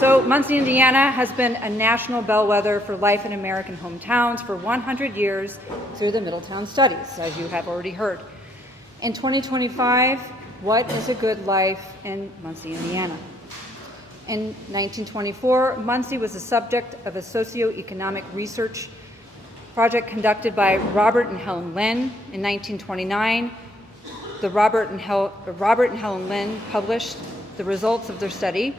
So Muncie, Indiana has been a national bellwether for life in American hometowns for 100 years through the Middletown Studies, as you have already heard. In 2025, what is a good life in Muncie, Indiana? In 1924, Muncie was the subject of a socioeconomic research project conducted by Robert and Helen Lynn. In 1929, Robert and Helen Lynn published the results of their study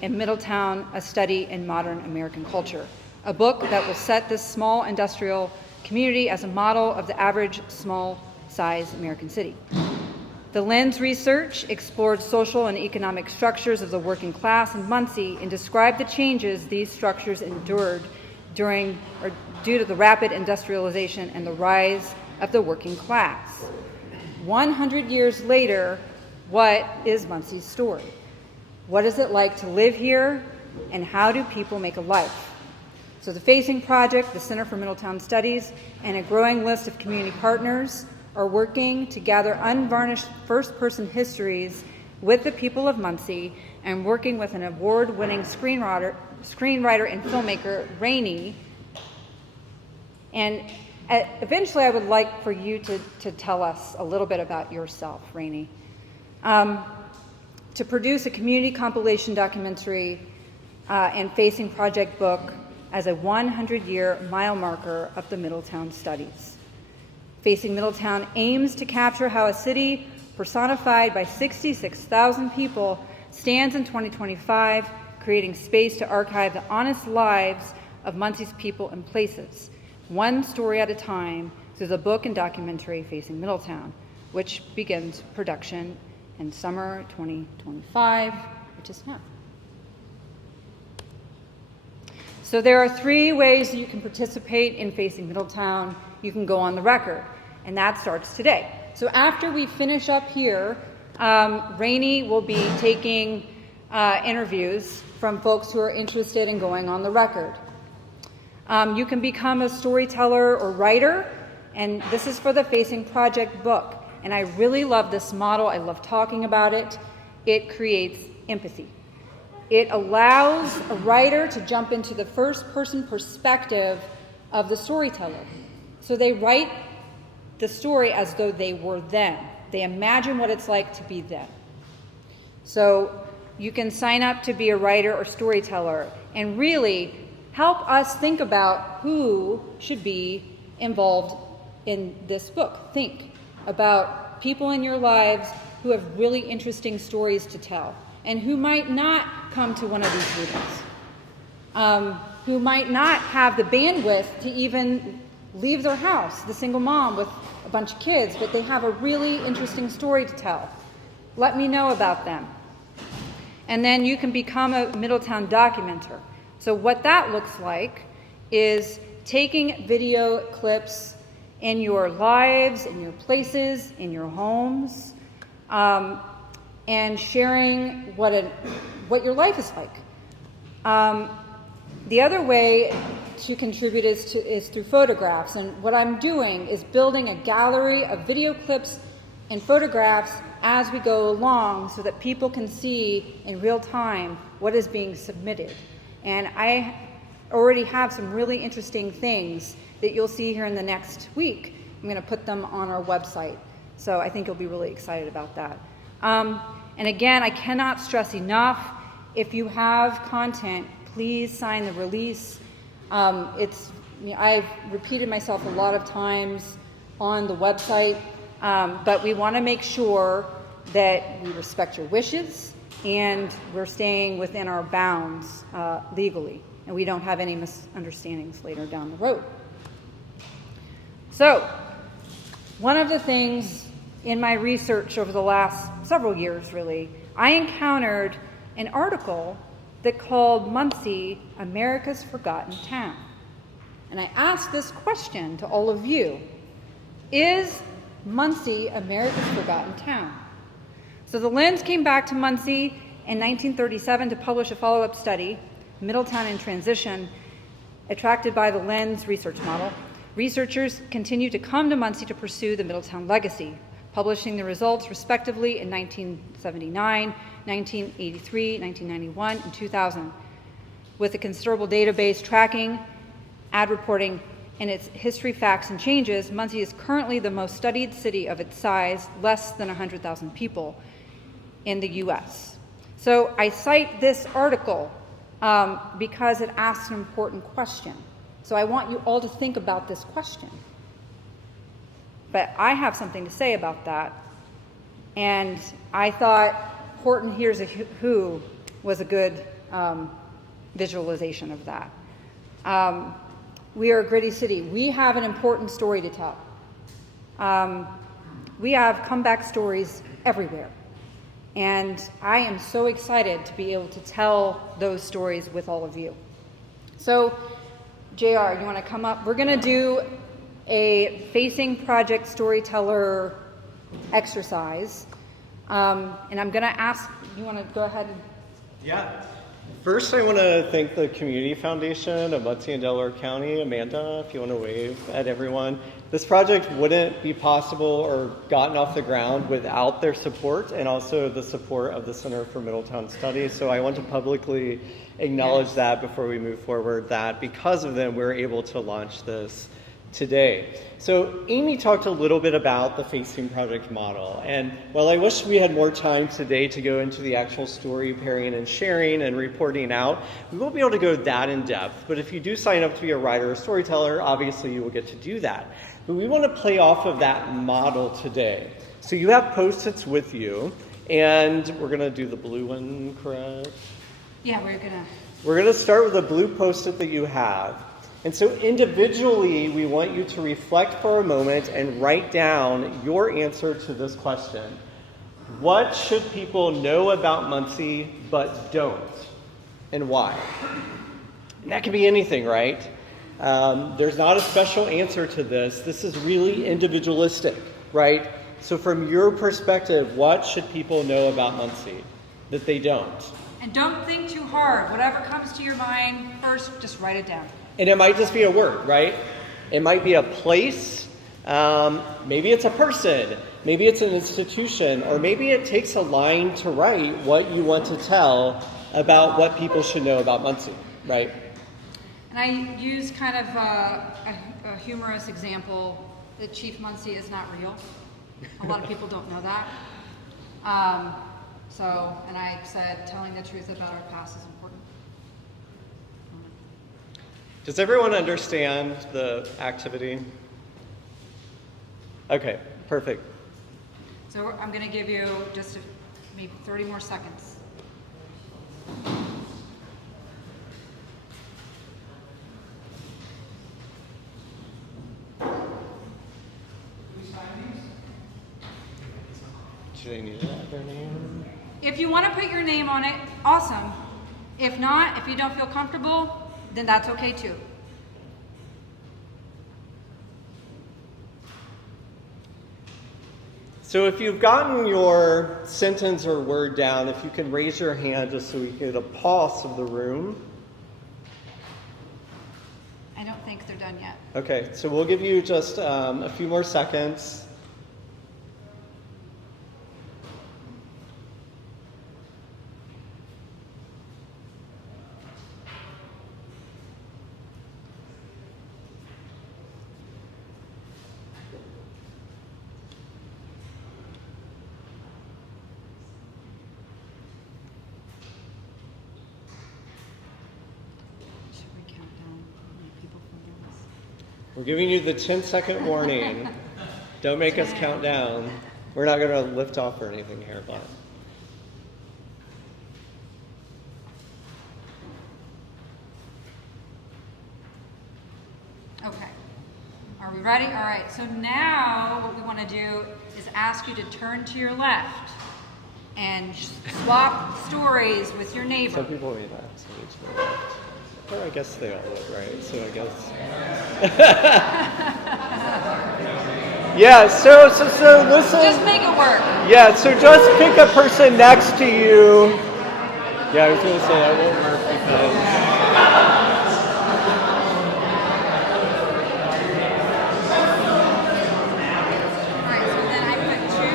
in Middletown, A Study in Modern American Culture, a book that will set this small industrial community as a model of the average small-size American city. The Lynn's research explored social and economic structures of the working class in Muncie and described the changes these structures endured due to the rapid industrialization and the rise of the working class. 100 years later, what is Muncie's story? What is it like to live here, and how do people make a life? So the Facing Project, the Center for Middletown Studies, and a growing list of community partners are working to gather unvarnished first-person histories with the people of Muncie, and working with an award-winning screenwriter and filmmaker, Rainey. And eventually I would like for you to tell us a little bit about yourself, Rainey. To produce a community compilation documentary and Facing Project book as a 100-year mile marker of the Middletown Studies. Facing Middletown aims to capture how a city personified by 66,000 people stands in 2025, creating space to archive the honest lives of Muncie's people and places, one story at a time, through the book and documentary Facing Middletown, which begins production in summer 2025, which is now. So there are 3 ways that you can participate in Facing Middletown. You can go on the record, and that starts today. So after we finish up here, Rainey will be taking interviews from folks who are interested in going on the record. You can become a storyteller or writer, and this is for the Facing Project book. And I really love this model. I love talking about it. It creates empathy. It allows a writer to jump into the first-person perspective of the storyteller. So they write the story as though they were them. They imagine what it's like to be them. So you can sign up to be a writer or storyteller and really help us think about who should be involved in this book. Think about people in your lives who have really interesting stories to tell and who might not come to one of these meetings, who might not have the bandwidth to even leave their house, the single mom with a bunch of kids, but they have a really interesting story to tell. Let me know about them. And then you can become a Middletown documenter. So what that looks like is taking video clips in your lives, in your places, in your homes, and sharing what your life is like. The other way to contribute is through photographs, and what I'm doing is building a gallery of video clips and photographs as we go along so that people can see in real time what is being submitted. And I already have some really interesting things that you'll see here in the next week. I'm going to put them on our website, so I think you'll be really excited about that. And again, I cannot stress enough, if you have content, please sign the release. I've repeated myself a lot of times on the website, but we want to make sure that we respect your wishes and we're staying within our bounds legally, and we don't have any misunderstandings later down the road. So, one of the things in my research over the last several years, really, I encountered an article that called Muncie America's Forgotten Town. And I asked this question to all of you: is Muncie America's Forgotten Town? So the Lynns came back to Muncie in 1937 to publish a follow-up study, Middletown in Transition, attracted by the Lynns research model. Researchers continue to come to Muncie to pursue the Middletown legacy. publishing the results respectively in 1979, 1983, 1991, and 2000. With a considerable database tracking, ad reporting, and its history, facts, and changes, Muncie is currently the most studied city of its size, less than 100,000 people in the US. So I cite this article because it asks an important question. So I want you all to think about this question. But I have something to say about that. And I thought Horton Hears a Who was a good visualization of that. We are a gritty city. We have an important story to tell. We have comeback stories everywhere. And I am so excited to be able to tell those stories with all of you. So, JR, you want to come up? We're going to do a facing project storyteller exercise. And I'm going to ask, you want to go ahead? Yeah. First, I want to thank the Community Foundation of Muncie and Delaware County. Amanda, if you want to wave at everyone. This project wouldn't be possible or gotten off the ground without their support and also the support of the Center for Middletown Studies. So I want to publicly acknowledge that before we move forward, that because of them, we're able to launch this today. So Amy talked a little bit about the Facing Project model, and while I wish we had more time today to go into the actual story pairing and sharing and reporting out, we won't be able to go that in depth, but if you do sign up to be a writer or storyteller, obviously you will get to do that. But we want to play off of that model today. So you have Post-its with you, and we're going to do the blue one, correct? Yeah, We're going to start with the blue Post-it that you have. And so individually, we want you to reflect for a moment and write down your answer to this question. What should people know about Muncie but don't? And why? And that can be anything, right? There's not a special answer to this. This is really individualistic, right? So from your perspective, what should people know about Muncie that they don't? And don't think too hard. Whatever comes to your mind first, just write it down. And it might just be a word, right? It might be a place, maybe it's a person, maybe it's an institution, or maybe it takes a line to write what you want to tell about what people should know about Muncie, right? And I use kind of a humorous example that Chief Muncie is not real. A lot of people don't know that. And I said telling the truth about our past is important. Does everyone understand the activity? Okay, perfect. So I'm going to give you just maybe 30 more seconds. Do they need to add their name? If you want to put your name on it, awesome. If not, if you don't feel comfortable, then that's okay too. So if you've gotten your sentence or word down, if you can raise your hand just so we can get a pulse of the room. I don't think they're done yet. Okay, so we'll give you just a few more seconds. We're giving you the 10-second warning. Don't make us count down. We're not going to lift off or anything here, but. Okay. Are we ready? All right. So now what we want to do is ask you to turn to your left and swap stories with your neighbor. Some people may not say to the left. Or I guess they all would, right? So I guess. Yeah, so listen. Just make it work. Yeah, so just pick a person next to you. Yeah, I was going to say that won't work because. All right, so then I put 2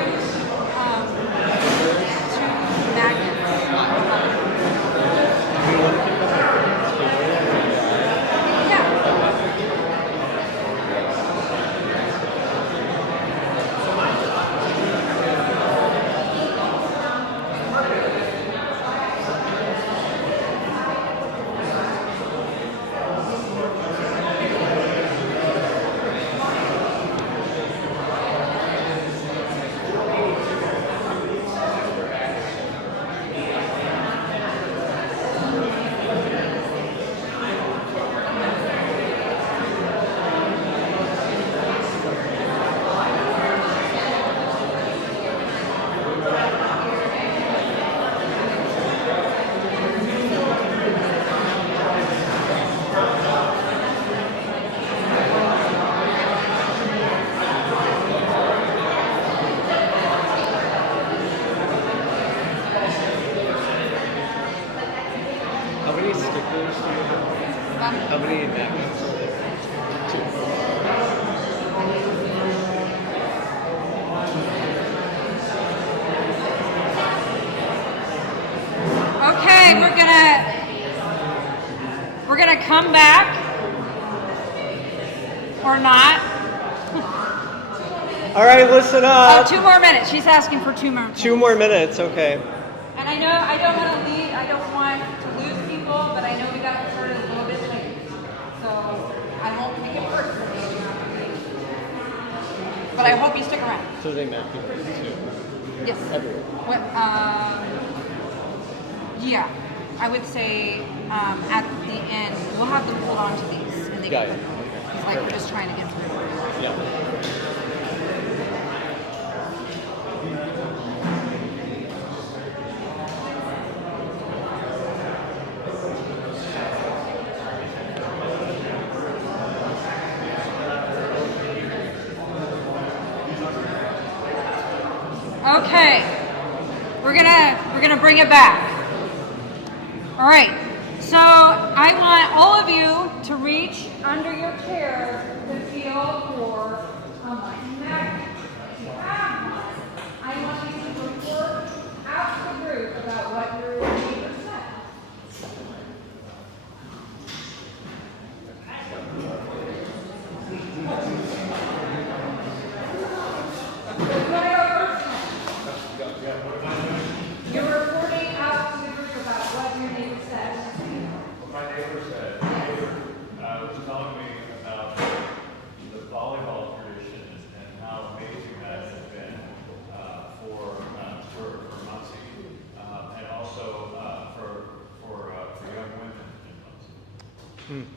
How many magnets are there? Okay, we're gonna come back or not. All right, listen Oh, up. 2 more minutes. She's asking for 2 more minutes. 2 more minutes, okay. And I know I don't want to leave. I don't want to lose people, but I know we got started a little bit late, so I won't make it work. But I hope you stick around. So they met people too. Yes. Everywhere. What? Yeah, I would say at the end we'll have them hold on to these, and they Got can. it. It's like we're just trying to get through. Yeah. Okay, we're gonna bring it back. All right, so I want all of you to reach under your chair to feel for a magnet. If you have one, I want you to report out to the group about what your neighbor said. You're reporting out to the group about what your neighbor said. My neighbor said, was telling me about the volleyball tradition and how amazing that has been for Muncie, and also for young women in Muncie.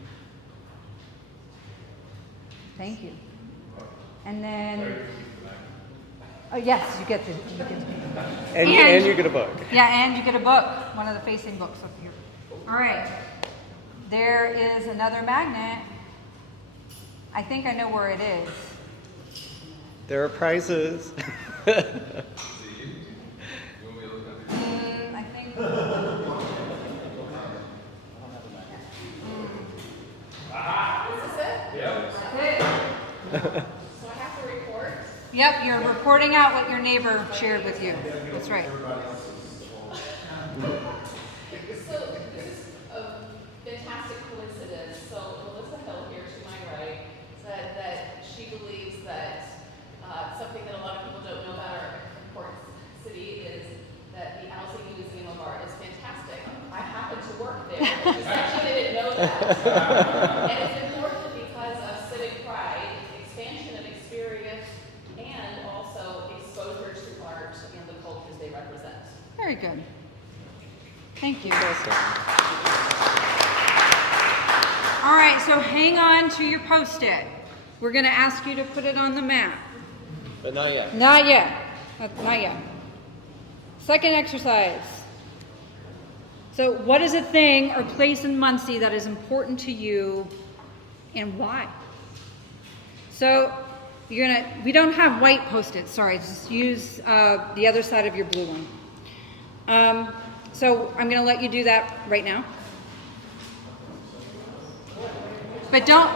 Thank you. And then, oh yes, you get to. And you get a book. Yeah, and you get a book, one of the facing books up here. All right, there is another magnet. I think I know where it is. There are prizes. I think. That's it? So I have to report. Yep, you're reporting out what your neighbor shared with you. That's right. So this is a fantastic coincidence. So Melissa Hill here to my right said that she believes that something that a lot of people don't know about our important city is that the Housing Museum of Art is fantastic. I happen to work there. Just actually didn't know that. And it's important because of civic pride, expansion of experience, and also exposure to art and the cultures they represent. Very good. Thank you. Awesome. All right, so hang on to your Post-it. We're going to ask you to put it on the map. But not yet. Not yet. Not yet. Second exercise. So what is a thing or place in Muncie that is important to you and why? So we don't have white Post-its, sorry, just use the other side of your blue one. So I'm gonna let you do that right now. But don't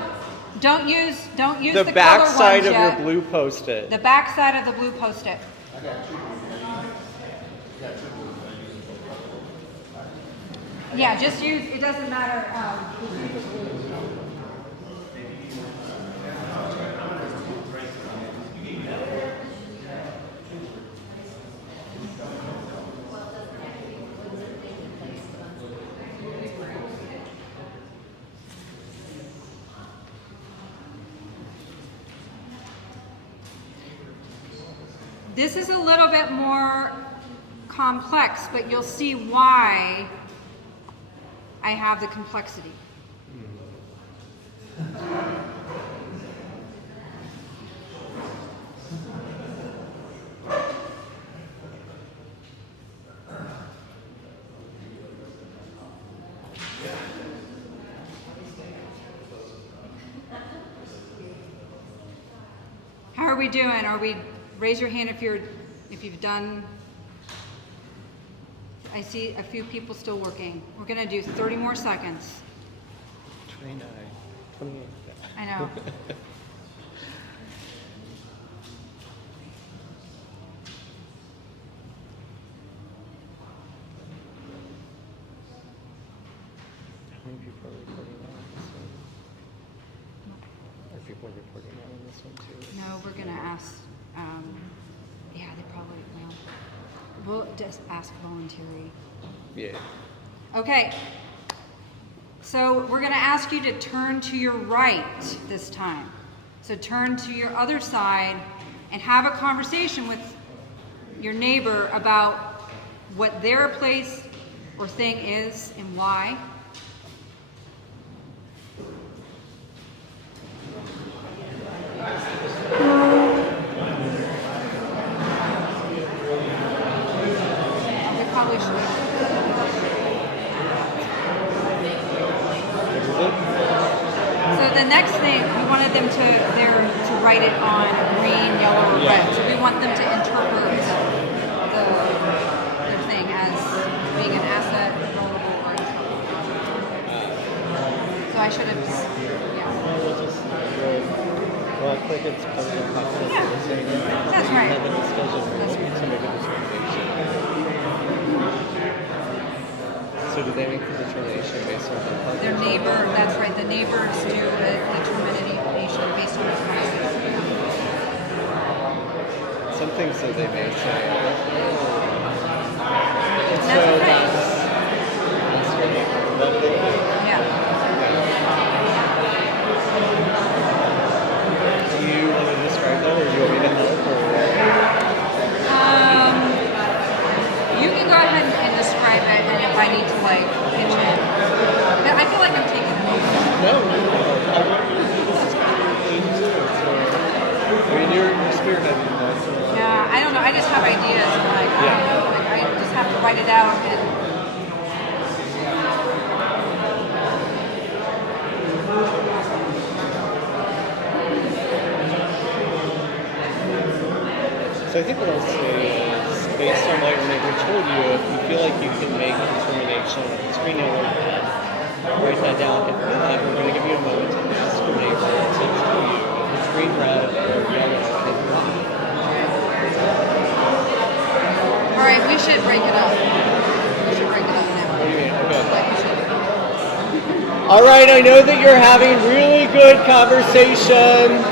use The the back color side ones of yet. your blue Post-it. The back side of the blue Post-it. Yeah, just use, it doesn't matter. Just use the blue. This is a little bit more complex, but you'll see why I have the complexity. How are we doing? Raise your hand if you've done. I see a few people still working. We're gonna do 30 more seconds. 29, 28. I know. How many people are recording now on this one? Are people recording now on this one too? No, we're gonna ask, yeah, they probably will. We'll just ask voluntary. Yeah. Okay. So we're gonna ask you to turn to your right this time. So turn to your other side and have a conversation with your neighbor about what their place or thing is and why. They probably should. So the next thing, we wanted them to write it on green, yellow, or red. So we want them to interpret their thing as being an asset, vulnerable, or in trouble. So I should have, yeah. Well, I think it's part of the process that we're saying. That's right. Have a discussion That's right. to make a determination. So do they make the determination based on the Their neighbor, that's right, the neighbors do a determination based on the prices. Some things that they may say. And That's so okay. that's what they do. Yeah. Do you want to describe that, or do you want me to help? Or? You can go ahead and describe it, and if I need to pitch it. I feel like I'm taking it over. No. I want you to do this as quickly too. So, I mean, you're spearheading that. So. Yeah, I don't know. I just have ideas, and I don't know. I just have to write it out and. So I think what I'll say is, based on what your neighbor told you, if you feel like you can make a determination, if it's green, yellow, or red, write that down. If not, we're going to give you a moment to ask your neighbor to tell you if it's green, red, or yellow, and why. All right, we should break it up. We should break it up now. What do you mean? Okay. Like, we should. All right, I know that you're having really good conversation.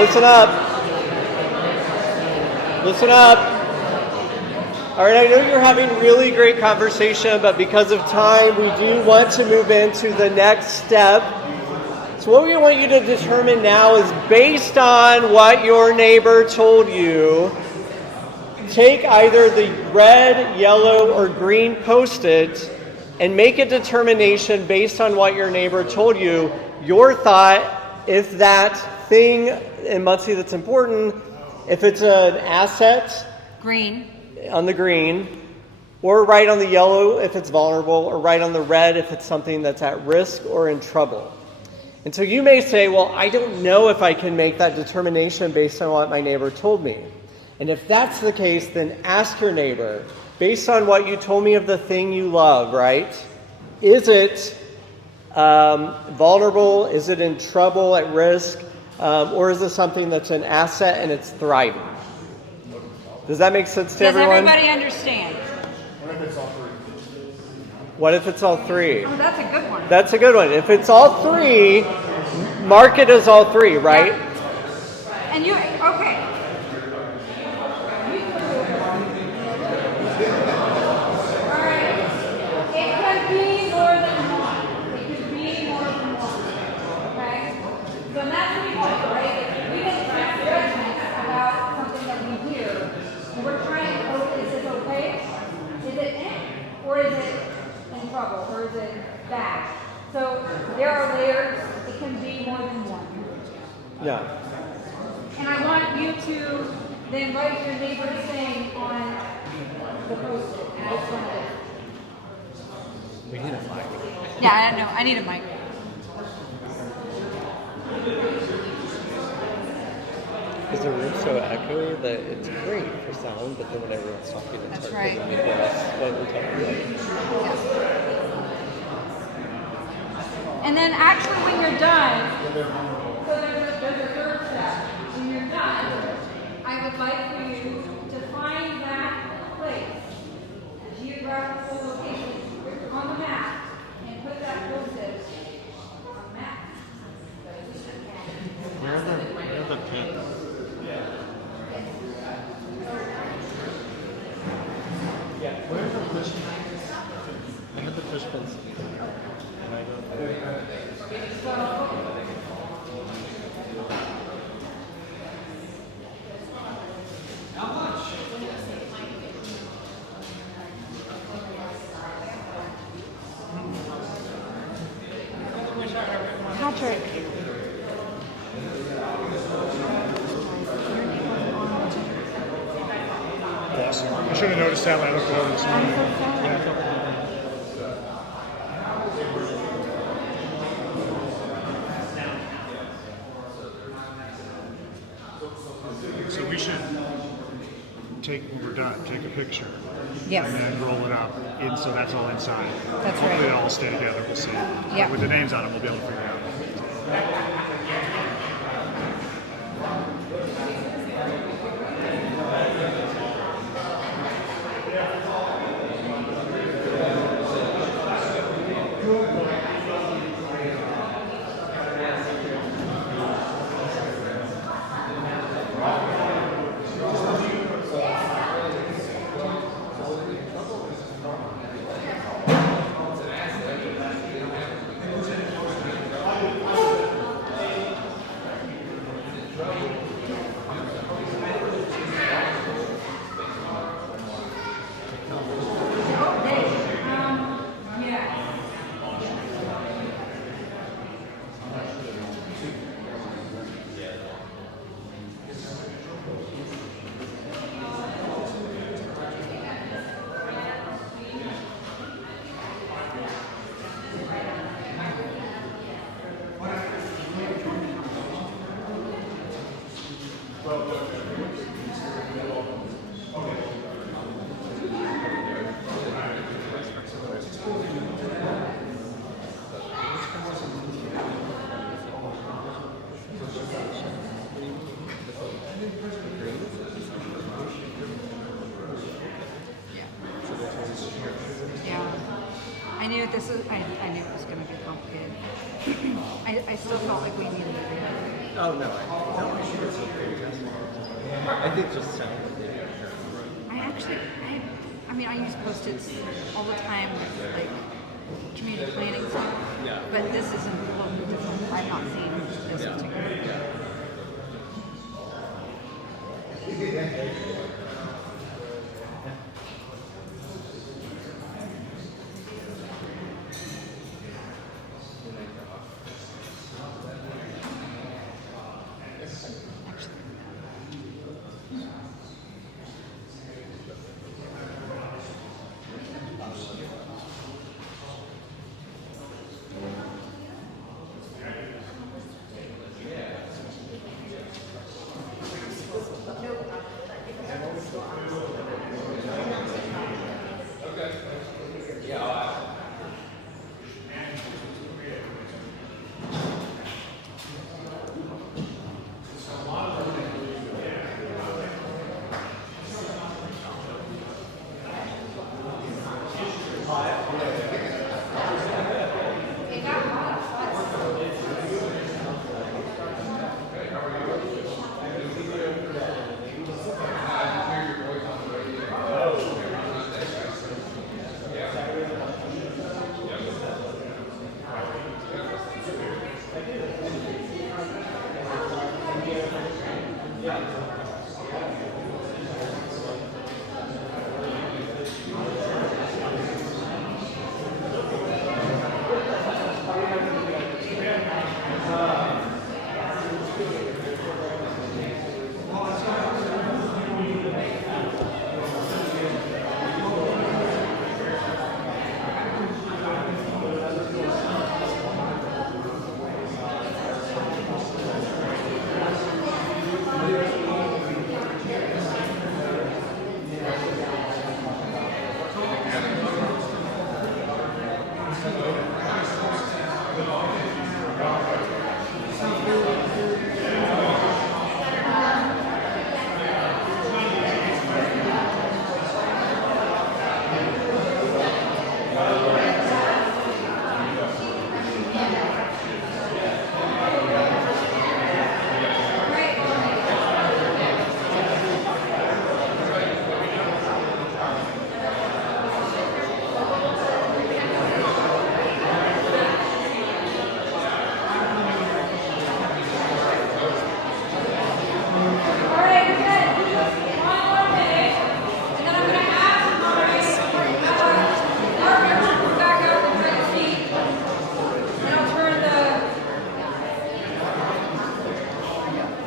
Listen up. Listen up. All right, I know you're having really great conversation, but because of time, we do want to move into the next step. So what we want you to determine now is, based on what your neighbor told you, take either the red, yellow, or green Post-it and make a determination based on what your neighbor told you, your thought, if that thing in Muncie that's important, if it's an asset, Green. on the green, or right on the yellow if it's vulnerable, or right on the red if it's something that's at risk or in trouble. And so you may say, well, I don't know if I can make that determination based on what my neighbor told me. And if that's the case, then ask your neighbor, based on what you told me of the thing you love, right? Is it vulnerable? Is it in trouble, at risk? Or is it something that's an asset and it's thriving? Does that make sense to Does everyone? everybody understand? What if it's all three? What if it's all three? Oh, that's a good one. That's a good one. If it's all three, mark it as all three, right? And you, okay. All right. It could be more than one. It could be more than one. Okay? So that's the point, right? We make judgments about something that we hear. And we're trying to, is this okay? Is it in? Or is it in trouble? Or is it bad? So there are layers. It can be more than one. Yeah. And I want you to then write your neighbor's thing on the Post-it. And I just want to. We need a mic. Yeah, I don't know. I need a mic. Because the room's so echoey that it's great for sound, but then when everyone's talking, it's That's hard right. for the Midwest. what we're talking about. And then actually when you're done, so there's a third step. When you're done, I would like for you to find that place, a geographical location on the map, and put that postage on the map. Where are the pins? Yeah, where are the push pins? I had the push pins. Patrick. Yes. I should have noticed that when I looked it over this morning. So we should take, when we're done, take a picture. Yes. And then roll it up. So that's all inside. That's Hopefully right. it'll all stay together. We'll see. Yeah. With the names on it, we'll be able to figure it out. Yeah. I knew this was. I knew it was going to be complicated. I still felt like we needed it. Oh no, I think it's fantastic. I think just sound. I mean, I use Post-its all the time with like community planning stuff. Yeah. But this isn't a little bit different. I've not seen this particular.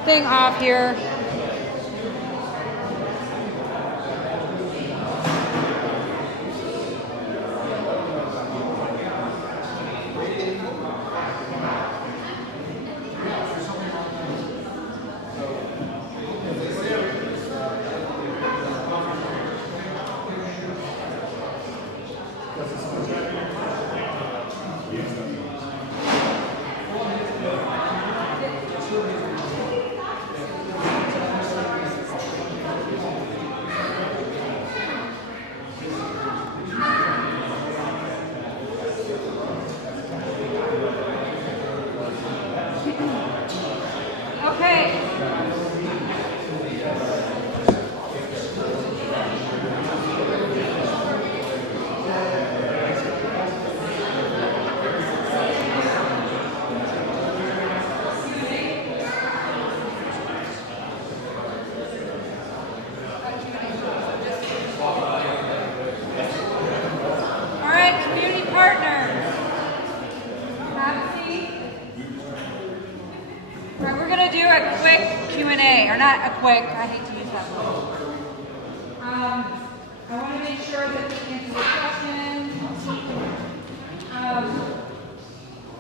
thing off here. Okay. All right, community partners. Have a seat. All right, we're going to do a quick Q&A, or not a quick, I hate to use that word. I want to make sure that we answer the questions.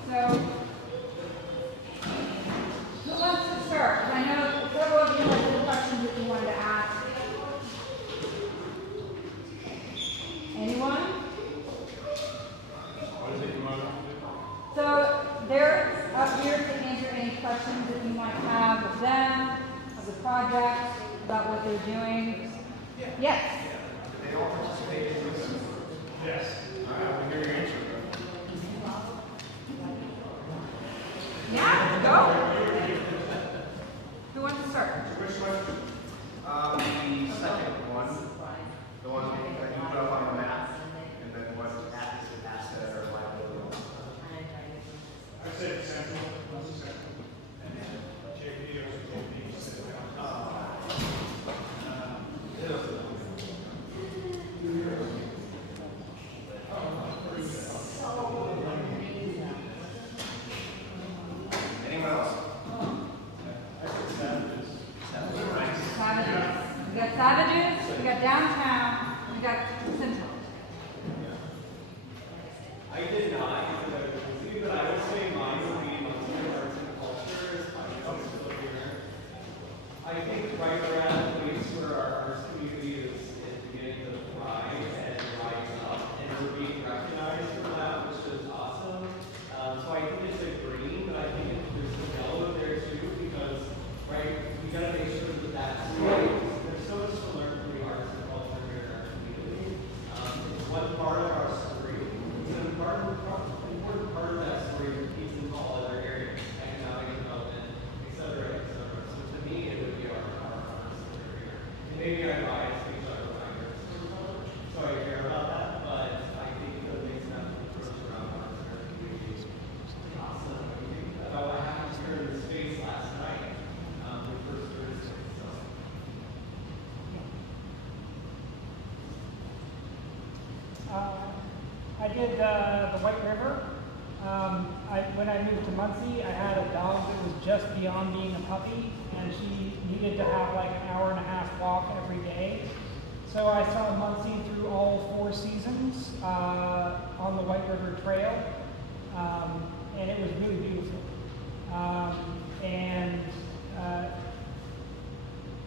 So, who wants to start? 'Cause I know several of you have some questions that you wanted to ask. Anyone? So they're up here to answer any questions that you might have of them, of the project, about what they're doing. Yes. They all participate in this? Yes. I want to hear your answer. Yeah, go. Who wants to start? Which one? The second one. The one that you put up on the map. And then what asset or liability. I'd say central. And then JP or JP. Anyone else? Savages. We got Savages, we got downtown, we got Central. I did not use it, but I would say mine would be Muncie arts and culture. I think right around the place where our arts community is beginning to thrive and rise up, and we're being recognized for that, which is awesome. So I think it's a green, but I think there's some yellow there too, because we gotta make sure that that's right. There's so much to learn from the arts and culture here in our community. It's one part of our story. It's an important part of that story that feeds into all other areas, economic development, et cetera, et cetera. So to me, it would be our story here. And maybe I'm biased because I'm a writer, so I care about that, but I think the things that approach around arts in our community is awesome. I mean, think about what happened here in the space last night, when we first started this. So. I did the White River. When I moved to Muncie, I had a dog that was just beyond being a puppy, and she needed to have like an hour and a half walk every day. So I saw Muncie through all 4 seasons on the White River Trail, and it was really beautiful.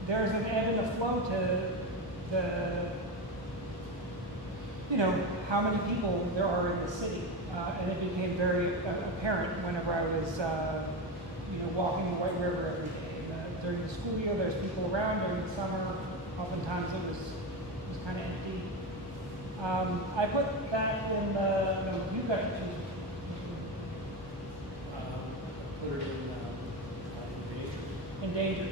There's an ebb and a flow to how many people there are in the city. And it became very apparent whenever I was, walking the White River every day. During the school year, there's people around. During the summer, oftentimes it was kind of empty. I put that in you got it. Put it in Endangered.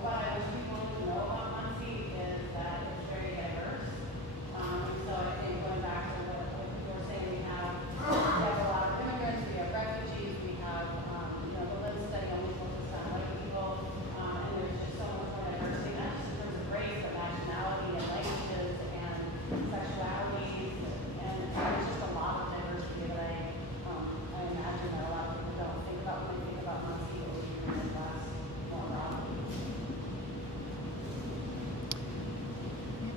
What I wish people to know about Muncie is that it's very diverse. So I think going back to what you were saying, we have a lot of immigrants, we have refugees, we have, the Lynn study only focused on white people, and there's just so much more diversity, not just in terms of race, but nationality and languages and sexualities, and there's just a lot of diversity that I imagine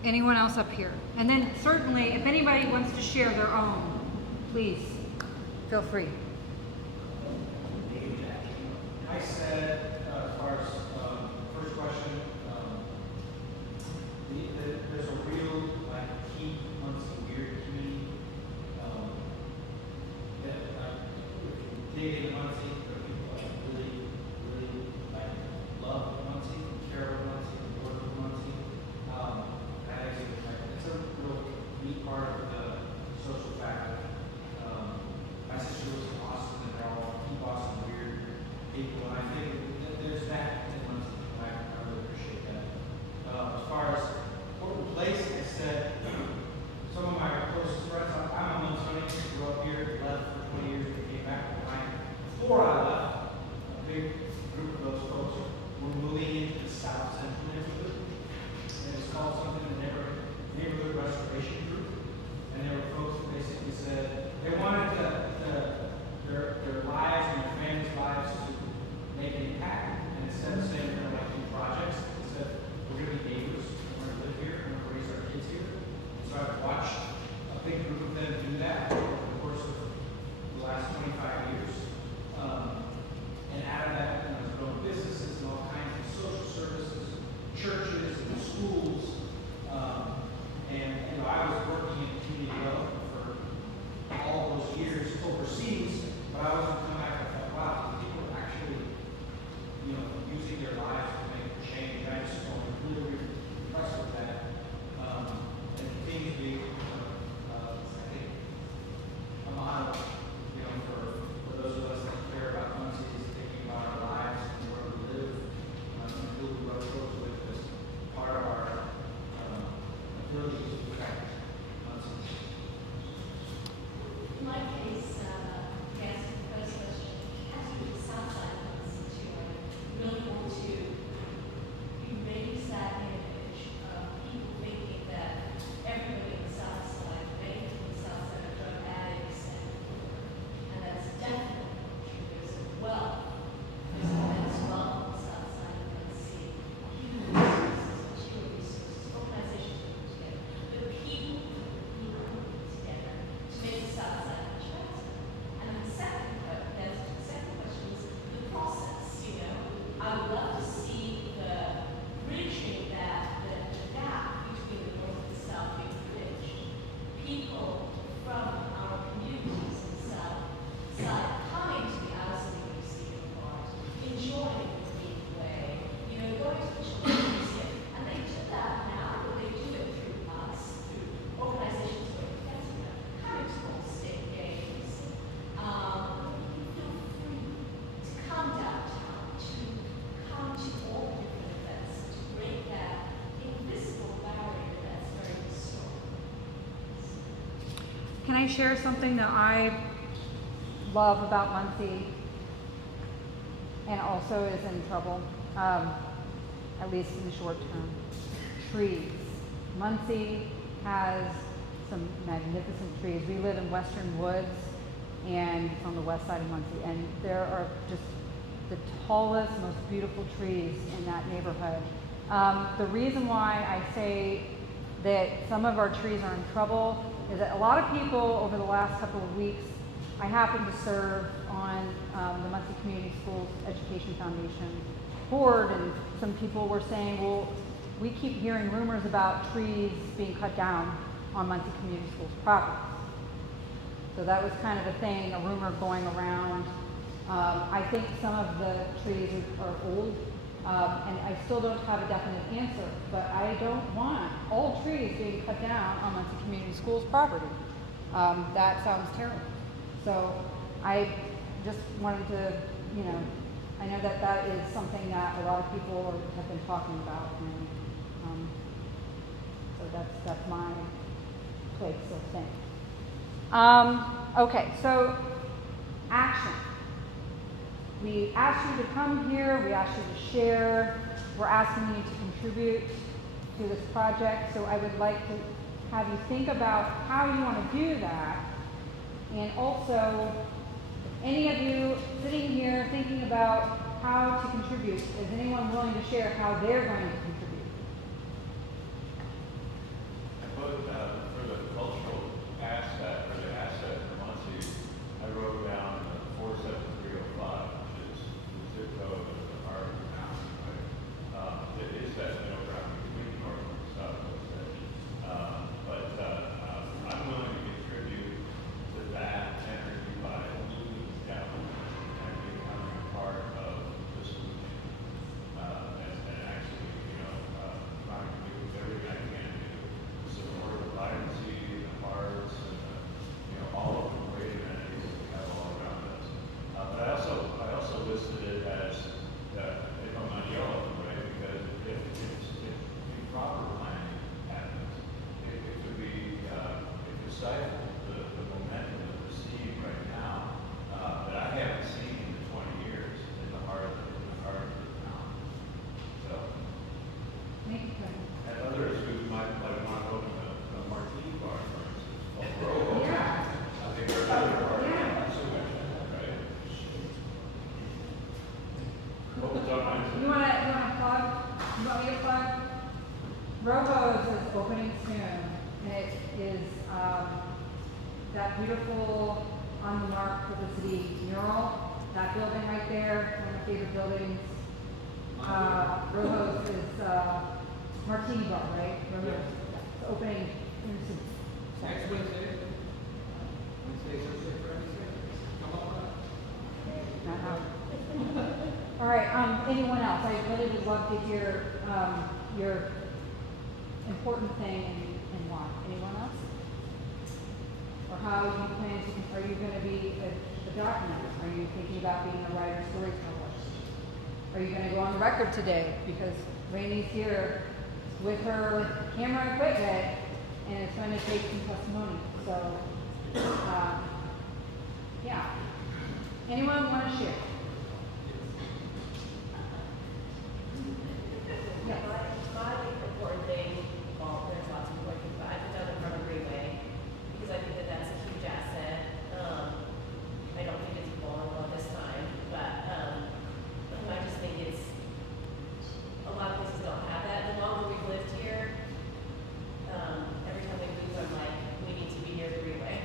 anyone else up here? And then certainly, if anybody wants to share their own, please, feel free. I said, as far as first question, there's a real like keep Muncie weird community. Dig into Muncie, there are people that really, really like love Muncie, care about Muncie, work with Muncie. That is it's a real neat part of the social fabric. My sister was in Austin, and they're all keep Austin weird people, and I think that there's that in Muncie. I really appreciate that. As far as Portland Place, I said some of my closest friends. I'm a Munconian, grew up here, left for 20 years, and came back. Before I left, a big group of those folks were moving into the South Central neighborhood, and it's called something the Neighborhood Restoration Group. And there were folks that basically said they wanted their lives and their families' lives to make an impact. And instead of saying we're going to like do projects, they said we're going to be neighbors, we're going to live here, we're going to raise our kids here. And so I've watched a big group of them do that over the course of the last 25 years. And out of that, there's growing businesses and all kinds of social services, churches and schools. And I was working in community development for all those years overseas, but I wasn't coming back and thought, wow, people are actually, using their lives to make a change. I just was really, really impressed with that. And continue to be, I think, a model, for those of us that care about Muncie, is thinking about our lives and where we live, and who we love close with as part of our ability to affect Muncie. In my case, yes, the first question has to do with the south side of Muncie too. I really want to erase that image of people thinking that everybody on the south side, many people on the south side are drug addicts and that's definitely true as well. There's immense wealth on the south side of Muncie. Human resources, material resources, organizations put together. The people put together to make the south side much better. And then the second question is the process. I would love to see the bridging that the gap between the north and the south being bridged. People from our communities in the south side coming to the Austin Museum of Art, enjoying the deep way, going to the Children's Museum, and they do that now, but they do it through us, through organizations who are getting them, coming to all state games. Feel free to come downtown, to come to all different events, to break that invisible barrier that's very historic. Can I share something that I love about Muncie and also is in trouble, at least in the short term? Trees. Muncie has some magnificent trees. We live in Western Woods and it's on the west side of Muncie, and there are just the tallest, most beautiful trees in that neighborhood. The reason why I say that some of our trees are in trouble is that a lot of people over the last couple of weeks, I happen to serve on the Muncie Community Schools Education Foundation board, and some people were saying, well, we keep hearing rumors about trees being cut down on Muncie Community Schools properties. So that was kind of a thing, a rumor going around. I think some of the trees are old, and I still don't have a definite answer, but I don't want all trees being cut down on Muncie Community Schools property. That sounds terrible. So I just wanted to, I know that that is something that a lot of people have been talking about, and so that's my place of thing. Okay, so action. We asked you to come here, we asked you to share, we're asking you to contribute to this project, so I would like to have you think about how you want to do that, and also, any of you sitting here thinking about how to contribute, is anyone willing to share how they're going to contribute? media flag? Rojo's is opening soon, and it is that beautiful on the mark for the city mural. That building right there, one of my favorite buildings. Rojo's is Martini Bar, right? Rojo's. It's opening soon. Next Wednesday. Wednesday, Thursday, Friday, come on. All right, anyone else? I really would love to hear your important thing and why. Anyone else? Or how you plan to, are you going to be a documenter? Are you thinking about being a writer, storyteller? Are you going to go on the record today? Because Rainey's here with her camera equipment and it's going to take some testimony. So, yeah. Anyone want to share? Yeah, my important thing, well, there's lots of important things, but I think I'm from a Greenway, because I think that that's a huge asset. I don't think it's vulnerable at this time, but, I just think it's, a lot of places don't have that. The longer we've lived here, every time we move, I'm like, we need to be near the Greenway,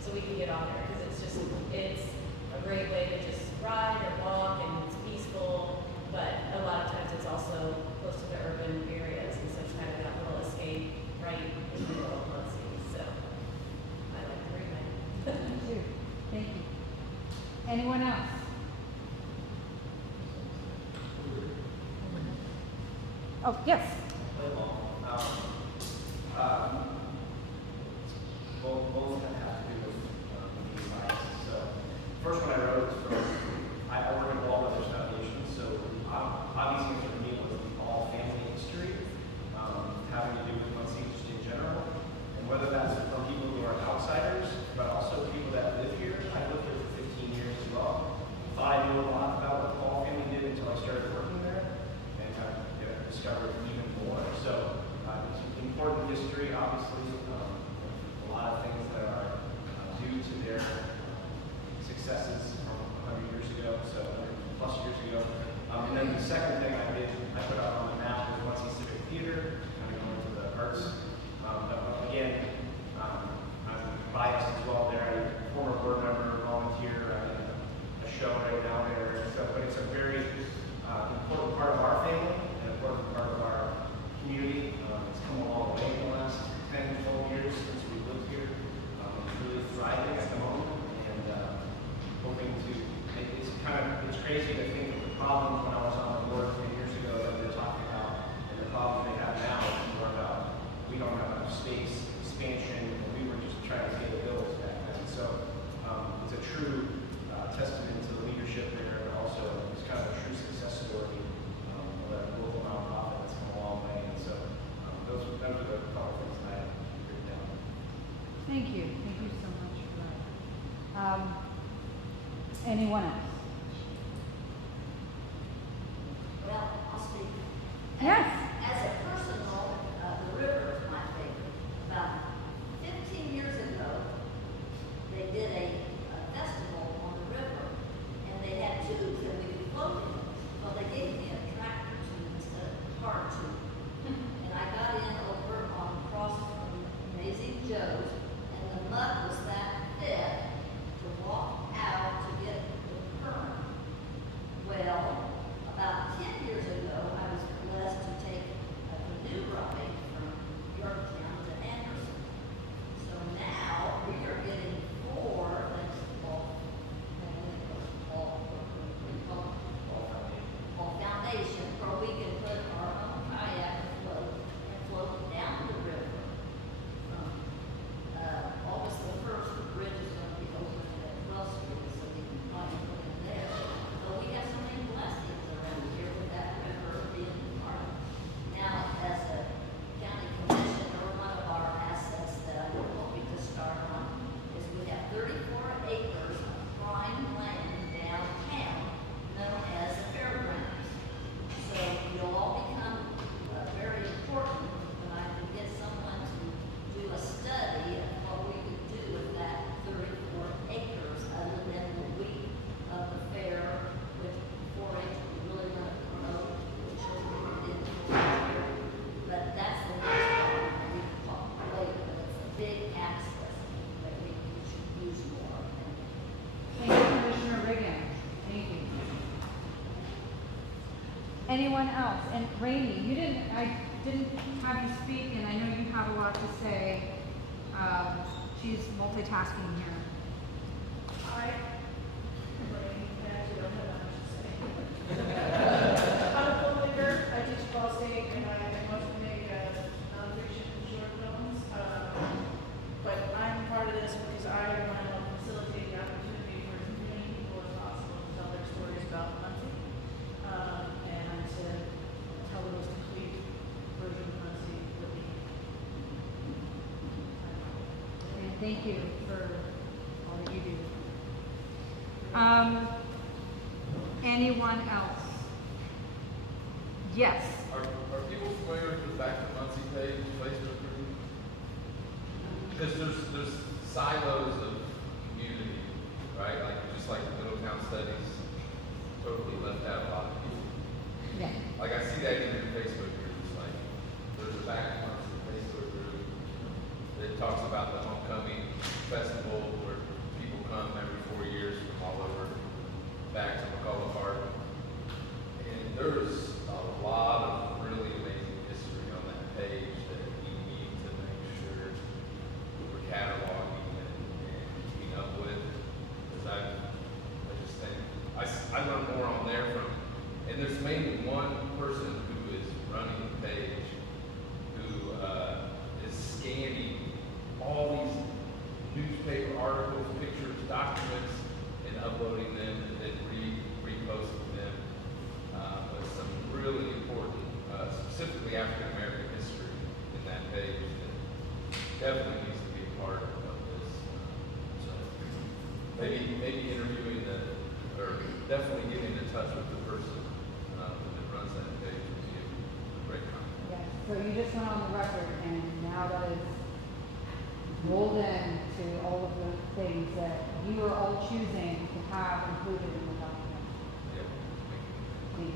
so we can get on there, because it's just, it's a great way to just ride or walk, and it's peaceful, but a lot of times it's also close to the urban areas, and so it's kind of that little escape right in the middle of Muncie. So I like the Greenway. Me too. Thank you. Anyone else? Oh, yes. Both have to do with the advice. So, first one I wrote was from, I work at Bellwether Foundation, so obviously for me it was all family history, having to do with Muncie just in general, and whether that's from people who are outsiders, but also people that live here. I lived here for 15 years as well. Thought I knew a lot about what the Paul family did until I started working there, and kind of discovered even more. So, it's important history, obviously. A lot of things that are due to their successes from 100 years ago, so 100 plus years ago. And then the second thing I did, I put out on the map was Muncie Civic Theater, kind of going into the arts. But again, I'm biased as well there. I'm a former board member, volunteer, a show right now there. So, but it's a very important part of our family, an important part of our community. It's come a long way in the last 10, 12 years since we lived here. It's really thriving at the moment, and hoping to. It's crazy to think of the problems when I was on the board 10 years ago that we were talking about, and the problems they have now is more about we don't have enough space, expansion, and we were just trying to pay the bills back then. So it's a true testament to the leadership there, but also it's kind of a true success story of a local nonprofit that's come a long way. And so those are the couple things that I have written down. Thank you. Thank you so much for that. Anyone else? Well, I'll speak. Yes. As a personal, the river is my favorite. About 15 years ago, they did a festival on the river, and they had tubes that we could float in. Well, they gave me a tractor tube instead of a car tube. And I got in over on across from Amazing Joe's, and the mud was that thick to walk out to get the Anyone else? And Rainey, I didn't have you speak, and I know you have a lot to say. She's multitasking here. I actually don't have that much to say. I'm a filmmaker, I teach Ball State, and I mostly make nonfiction short films. But I'm part of this because I want to help facilitate the opportunity for as many people as possible to tell their stories about Muncie. And I'm to tell the most complete version of Muncie that we can. And thank you for all that you do. Anyone else? Yes. Are people familiar with the Back to Muncie page, Facebook group? Because there's silos of community, right? Like just like the Middletown Studies totally left out a lot of people. Yeah. Like I see that in the Facebook groups. Like there's a Back to Muncie Facebook group that talks about the homecoming festival where people come every 4 years from all over back to McCullough Park. And there's a lot of really amazing history on that page that we need to make sure we're cataloging and keeping up with. Because I just think, I learn more on there from, and there's mainly one person who is running the page who is scanning all these newspaper articles, pictures, documents, and uploading them and then reposting them. But some really important, specifically African American history in that page that definitely needs to be a part of this. So maybe interviewing or definitely getting in touch with the person that runs that page would be a great comment. Yes. So you just went on the record, and now that is rolled into all of the things that you are all choosing to have included in the document. Yeah. Thank you.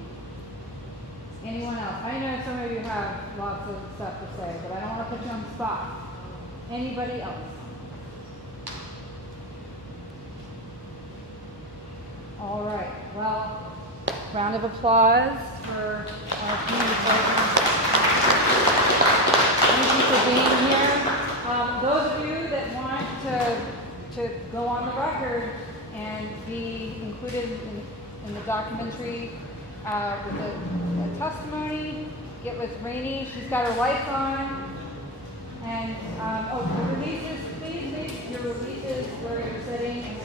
Anyone else? I know some of you have lots of stuff to say, but I don't want to put you on the spot. Anybody else? All right. Well, round of applause for our community partners. Thank you for being here. Those of you that want to go on the record and be included in the documentary with a testimony, get with Rainey. She's got her lights on. And, the releases, please leave your releases where you're sitting.